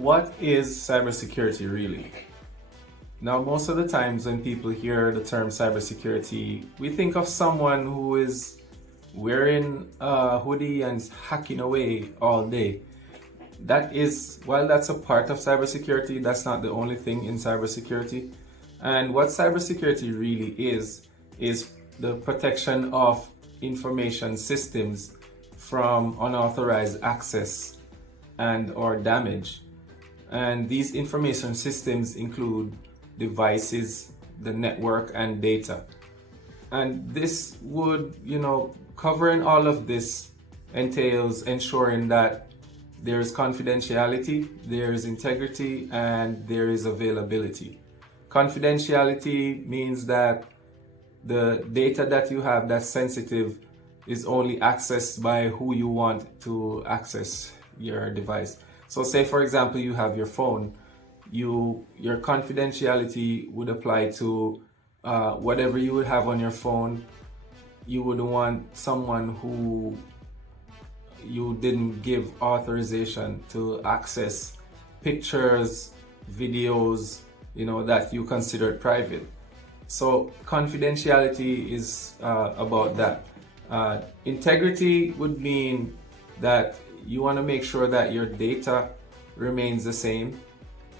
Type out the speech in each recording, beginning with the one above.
What is cybersecurity really? Now, most of the times when people hear the term cybersecurity, we think of someone who is wearing a hoodie and hacking away all day. While that's a part of cybersecurity, that's not the only thing in cybersecurity. And what cybersecurity really is the protection of information systems from unauthorized access and or damage. And these information systems include devices, the network, and data. And this would, covering all of this entails ensuring that there's confidentiality, there's integrity, and there is availability. Confidentiality means that the data that you have that's sensitive is only accessed by who you want to access your device. So say for example you have your phone, your confidentiality would apply to whatever you would have on your phone. You would want someone who you didn't give authorization to access pictures, videos, that you considered private. So confidentiality is about that. Integrity would mean that you want to make sure that your data remains the same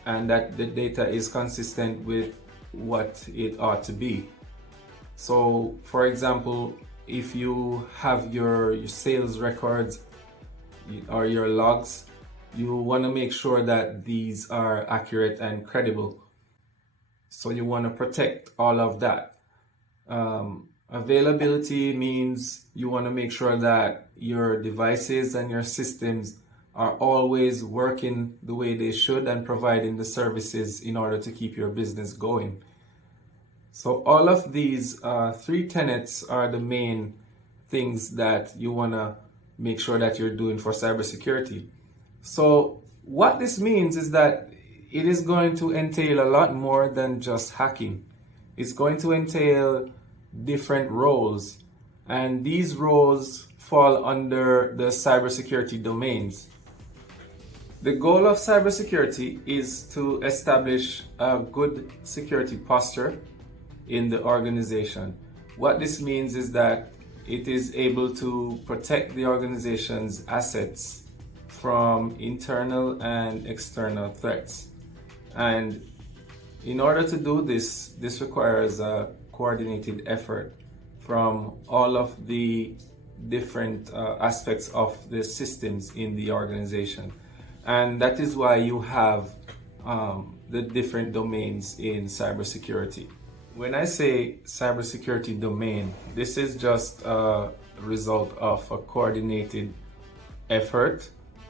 and that the data is consistent with what it ought to be. So for example, if you have your sales records or your logs, you want to make sure that these are accurate and credible. So you want to protect all of that. Availability means you want to make sure that your devices and your systems are always working the way they should and providing the services in order to keep your business going. So all of these three tenets are the main things that you want to make sure that you're doing for cybersecurity. So what this means is that it is going to entail a lot more than just hacking. It's going to entail different roles, and these roles fall under the cybersecurity domains. The goal of cybersecurity is to establish a good security posture in the organization. What this means is that it is able to protect the organization's assets from internal and external threats. And in order to do this requires a coordinated effort from all of the different aspects of the systems in the organization. And that is why you have the different domains in cybersecurity. When I say cybersecurity domain, this is just a result of a coordinated effort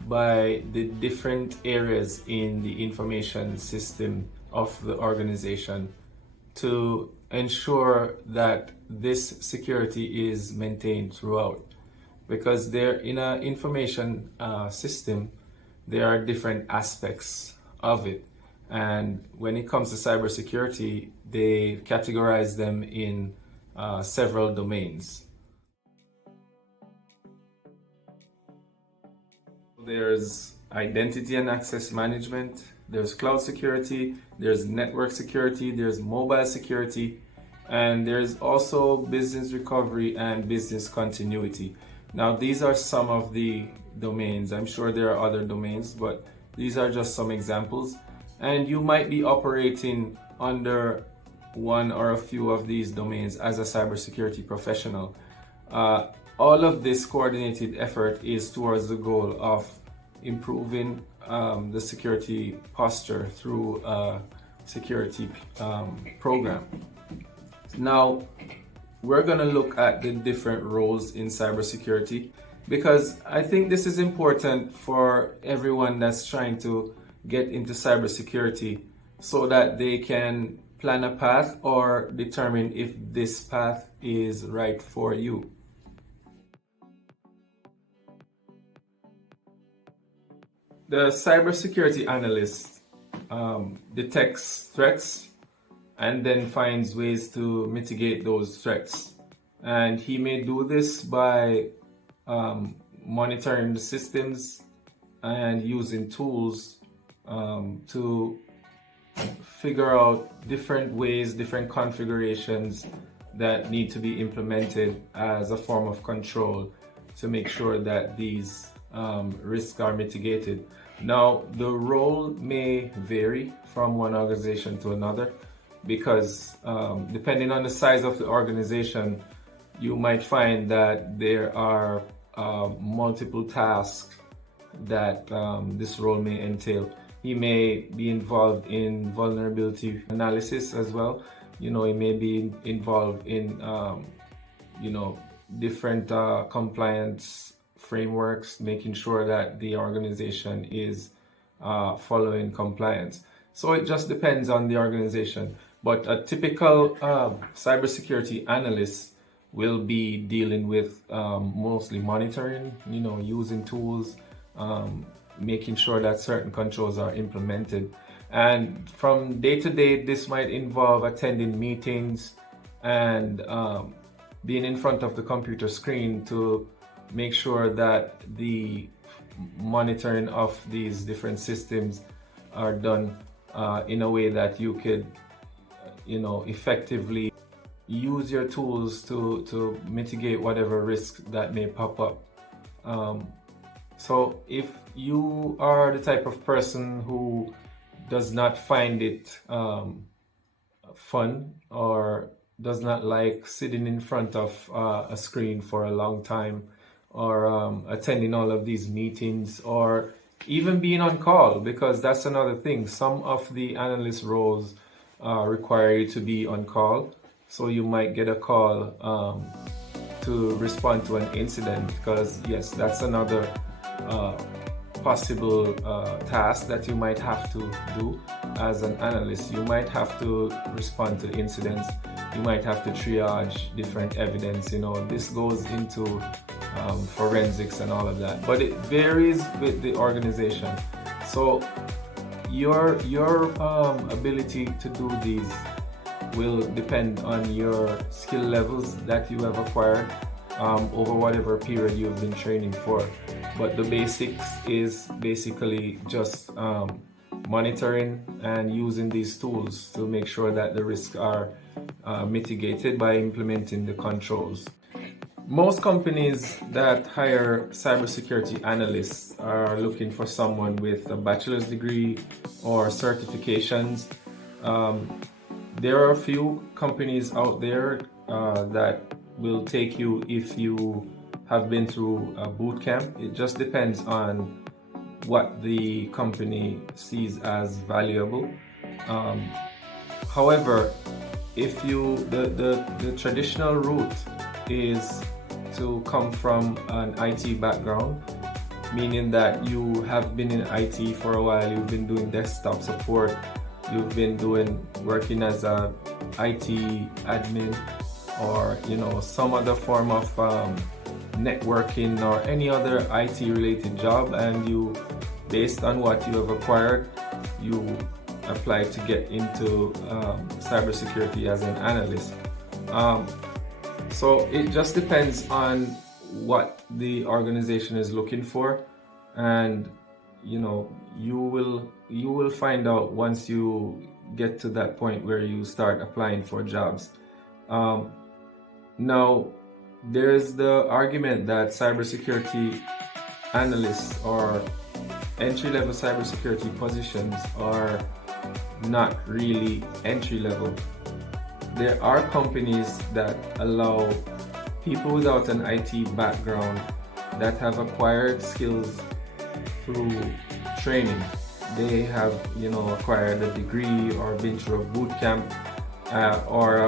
by the different areas in the information system of the organization to ensure that this security is maintained throughout. Because there, in an information system, there are different aspects of it. And when it comes to cybersecurity, they categorize them in several domains. There's identity and access management, there's cloud security, there's network security, there's mobile security, and there's also business recovery and business continuity. Now, these are some of the domains. I'm sure there are other domains, but these are just some examples. And you might be operating under one or a few of these domains as a cybersecurity professional. All of this coordinated effort is towards the goal of improving the security posture through a security program. Now, we're going to look at the different roles in cybersecurity because I think this is important for everyone that's trying to get into cybersecurity so that they can plan a path or determine if this path is right for you. The cybersecurity analyst detects threats and then finds ways to mitigate those threats. And he may do this by monitoring the systems and using tools to figure out different ways, different configurations that need to be implemented as a form of control to make sure that these risks are mitigated. Now, the role may vary from one organization to another because depending on the size of the organization, you might find that there are multiple tasks that this role may entail. He may be involved in vulnerability analysis as well. He may be involved in, different compliance frameworks, making sure that the organization is following compliance. So it just depends on the organization. But a typical cybersecurity analyst will be dealing with mostly monitoring, using tools, making sure that certain controls are implemented. And from day to day, this might involve attending meetings and being in front of the computer screen to make sure that the monitoring of these different systems are done in a way that you could, effectively use your tools to mitigate whatever risk that may pop up. So if you are the type of person who does not find it fun or does not like sitting in front of a screen for a long time or attending all of these meetings or even being on call, because that's another thing. Some of the analyst roles require you to be on call. So you might get a call to respond to an incident, because yes, that's another possible task that you might have to do as an analyst. You might have to respond to incidents. You might have to triage different evidence. This goes into forensics and all of that, but it varies with the organization. So your ability to do these will depend on your skill levels that you have acquired over whatever period you've been training for. But the basics is basically just monitoring and using these tools to make sure that the risks are mitigated by implementing the controls. Most companies that hire cybersecurity analysts are looking for someone with a bachelor's degree or certifications. There are a few companies out there that will take you if you have been through a boot camp. It just depends on what the company sees as valuable. However, if the traditional route is to come from an IT background, meaning that you have been in IT for a while, you've been doing desktop support, you've been working as a IT admin, or some other form of networking or any other IT related job, and you, based on what you have acquired, you apply to get into cybersecurity as an analyst. So it just depends on what the organization is looking for, and you will find out once you get to that point where you start applying for jobs. Now, there's the argument that cybersecurity analysts or entry-level cybersecurity positions are not really entry-level. There are companies that allow people without an IT background that have acquired skills through training. They have, acquired a degree or been through a boot camp or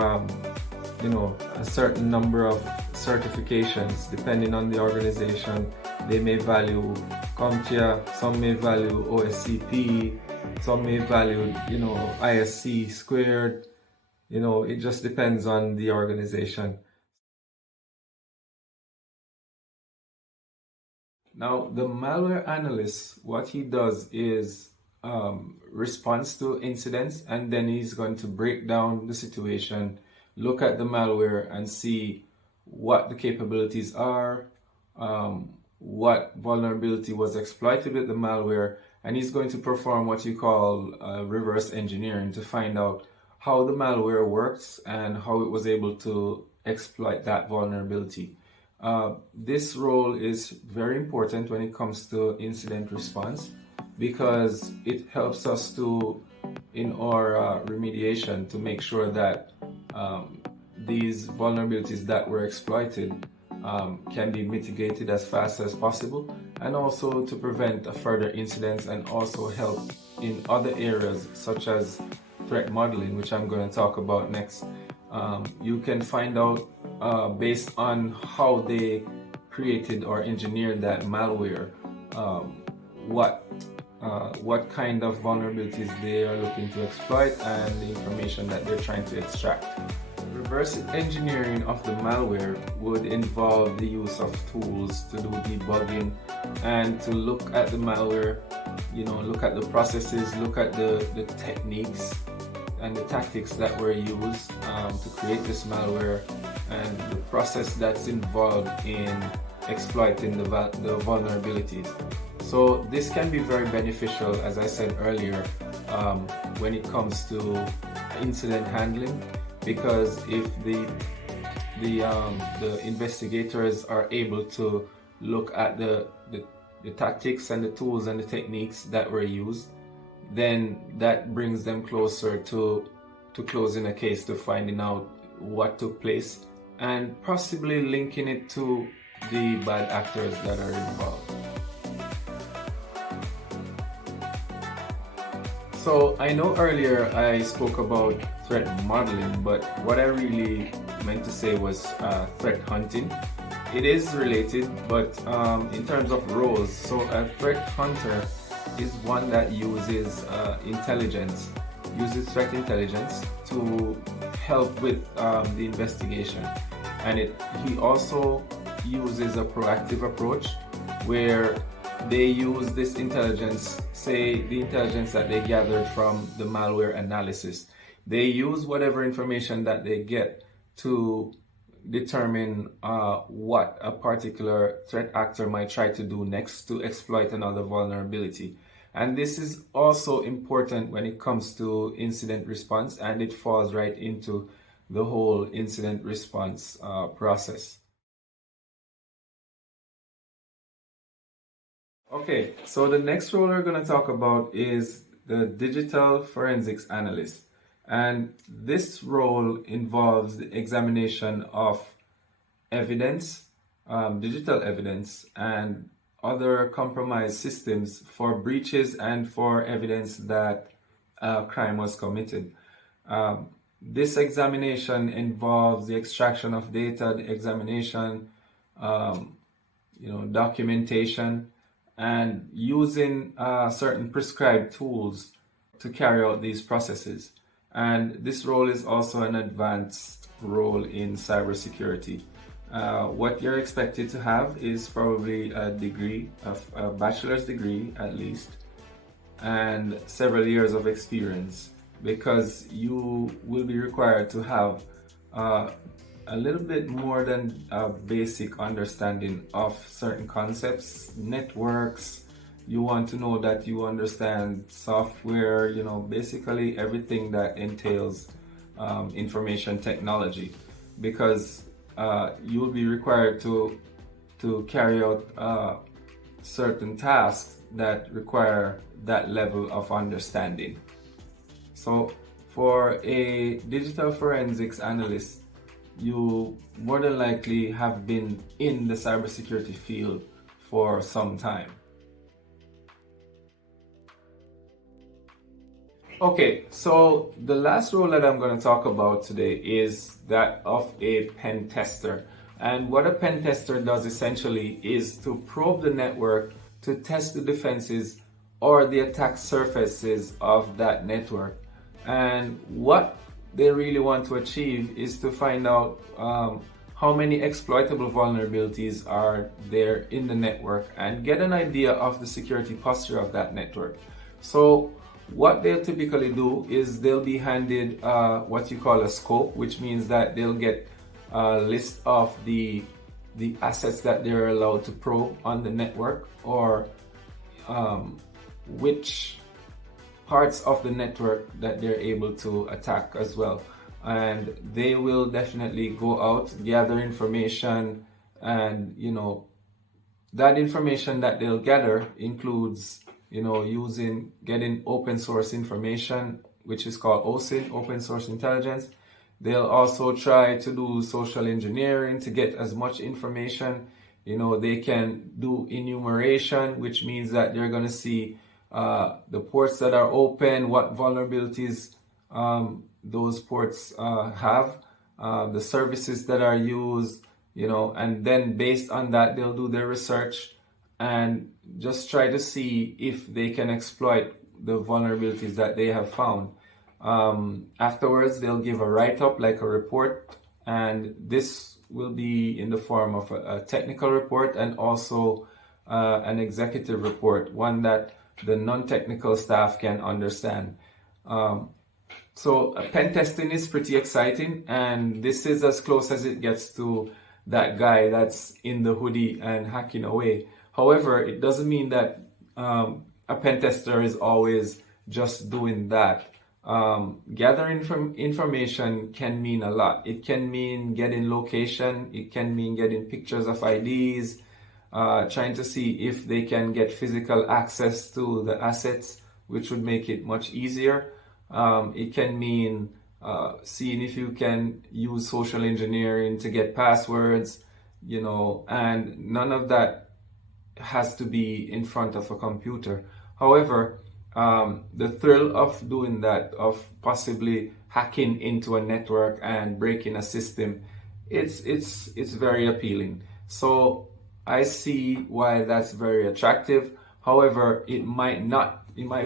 a certain number of certifications. Depending on the organization, they may value CompTIA, some may value OSCP, some may value, ISC squared. It just depends on the organization. Now, the malware analyst, what he does is responds to incidents, and then he's going to break down the situation, look at the malware and see what the capabilities are, what vulnerability was exploited with the malware, and he's going to perform what you call reverse engineering to find out how the malware works and how it was able to exploit that vulnerability. This role is very important when it comes to incident response because it helps us to, in our remediation, to make sure that these vulnerabilities that were exploited can be mitigated as fast as possible, and also to prevent further incidents, and also help in other areas such as threat modeling, which I'm going to talk about next. You can find out based on how they created or engineered that malware, what kind of vulnerabilities they are looking to exploit and the information that they're trying to extract. Reverse engineering of the malware would involve the use of tools to do debugging and to look at the malware, look at the processes, look at the techniques and the tactics that were used to create this malware, and the process that's involved in exploiting the vulnerabilities. So this can be very beneficial, as I said earlier, when it comes to incident handling, because if the investigators are able to look at the tactics and the tools and the techniques that were used, then that brings them closer to closing a case, to finding out what took place and possibly linking it to the bad actors that are involved. So I know earlier I spoke about threat modeling, but what I really meant to say was threat hunting. It is related, but in terms of roles, so a threat hunter is one that uses uses threat intelligence to help with the investigation, and he also uses a proactive approach where they use this intelligence, say the intelligence that they gathered from the malware analysis. They use whatever information that they get to determine what a particular threat actor might try to do next to exploit another vulnerability. And this is also important when it comes to incident response, and it falls right into the whole incident response process. Okay, so the next role we're going to talk about is the digital forensics analyst. And this role involves the examination of evidence, digital evidence, and other compromised systems for breaches and for evidence that a crime was committed. This examination involves the extraction of data, the examination, documentation, and using certain prescribed tools to carry out these processes. And this role is also an advanced role in cybersecurity. What you're expected to have is probably a degree, a bachelor's degree at least, and several years of experience, because you will be required to have a little bit more than a basic understanding of certain concepts, networks. You want to know that you understand software, basically everything that entails information technology, because you'll be required to carry out certain tasks that require that level of understanding. So for a digital forensics analyst, you more than likely have been in the cybersecurity field for some time. Okay, so the last role that I'm going to talk about today is that of a pen tester. And what a pen tester does essentially is to probe the network to test the defenses or the attack surfaces of that network. And what they really want to achieve is to find out how many exploitable vulnerabilities are there in the network and get an idea of the security posture of that network. So what they'll typically do is they'll be handed what you call a scope, which means that they'll get a list of the assets that they're allowed to probe on the network, or which parts of the network that they're able to attack as well. And they will definitely go out, gather information, and that information that they'll gather includes getting open source information, which is called OSINT, open source intelligence. They'll also try to do social engineering to get as much information. They can do enumeration, which means that they're going to see the ports that are open, what vulnerabilities those ports have, the services that are used, and then based on that, they'll do their research and just try to see if they can exploit the vulnerabilities that they have found. Afterwards, they'll give a write-up, like a report, and this will be in the form of a technical report and also an executive report, one that the non-technical staff can understand. So pen testing is pretty exciting, and this is as close as it gets to that guy that's in the hoodie and hacking away. However, it doesn't mean that a pen tester is always just doing that. Gathering information can mean a lot. It can mean getting location, it can mean getting pictures of IDs, trying to see if they can get physical access to the assets, which would make it much easier. It can mean seeing if you can use social engineering to get passwords, and none of that has to be in front of a computer. However, the thrill of doing that, of possibly hacking into a network and breaking a system, it's very appealing. So I see why that's very attractive. However, it might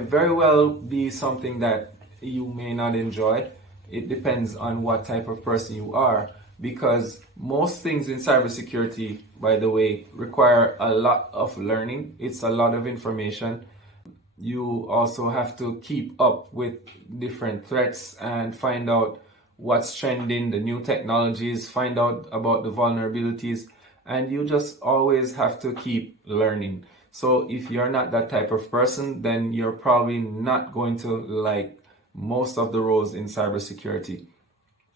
very well be something that you may not enjoy. It depends on what type of person you are, because most things in cybersecurity, by the way, require a lot of learning. It's a lot of information. You also have to keep up with different threats and find out what's trending, the new technologies, find out about the vulnerabilities, and you just always have to keep learning. So if you're not that type of person, then you're probably not going to like most of the roles in cybersecurity.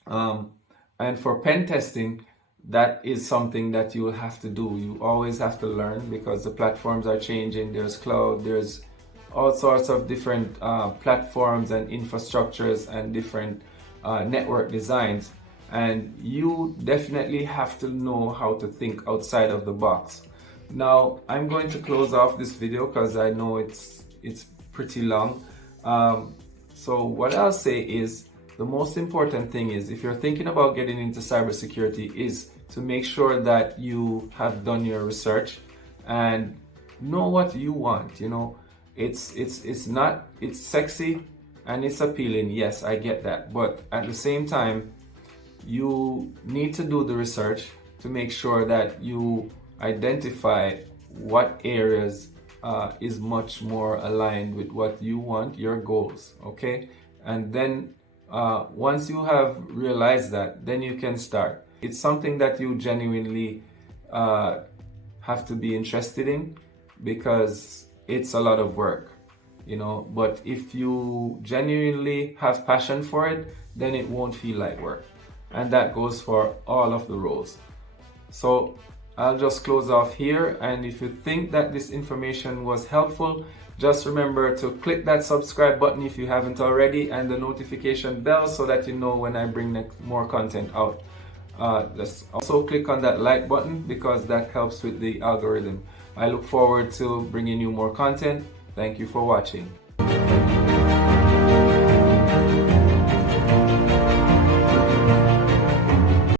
And for pen testing, that is something that you will have to do. You always have to learn, because the platforms are changing. There's cloud, there's all sorts of different platforms and infrastructures and different network designs. And you definitely have to know how to think outside of the box. Now, I'm going to close off this video because I know it's pretty long. So what I'll say is, the most important thing is, if you're thinking about getting into cybersecurity, is to make sure that you have done your research and know what you want. It's sexy and it's appealing. Yes, I get that. But at the same time, you need to do the research to make sure that you identify what areas is much more aligned with what you want, your goals, okay? And then once you have realized that, then you can start. It's something that you genuinely have to be interested in, because it's a lot of work, but if you genuinely have passion for it, then it won't feel like work. And that goes for all of the roles. So I'll just close off here, and if you think that this information was helpful, just remember to click that subscribe button if you haven't already, and the notification bell so that you know when I bring more content out. Just also click on that like button, because that helps with the algorithm. I look forward to bringing you more content. Thank you for watching.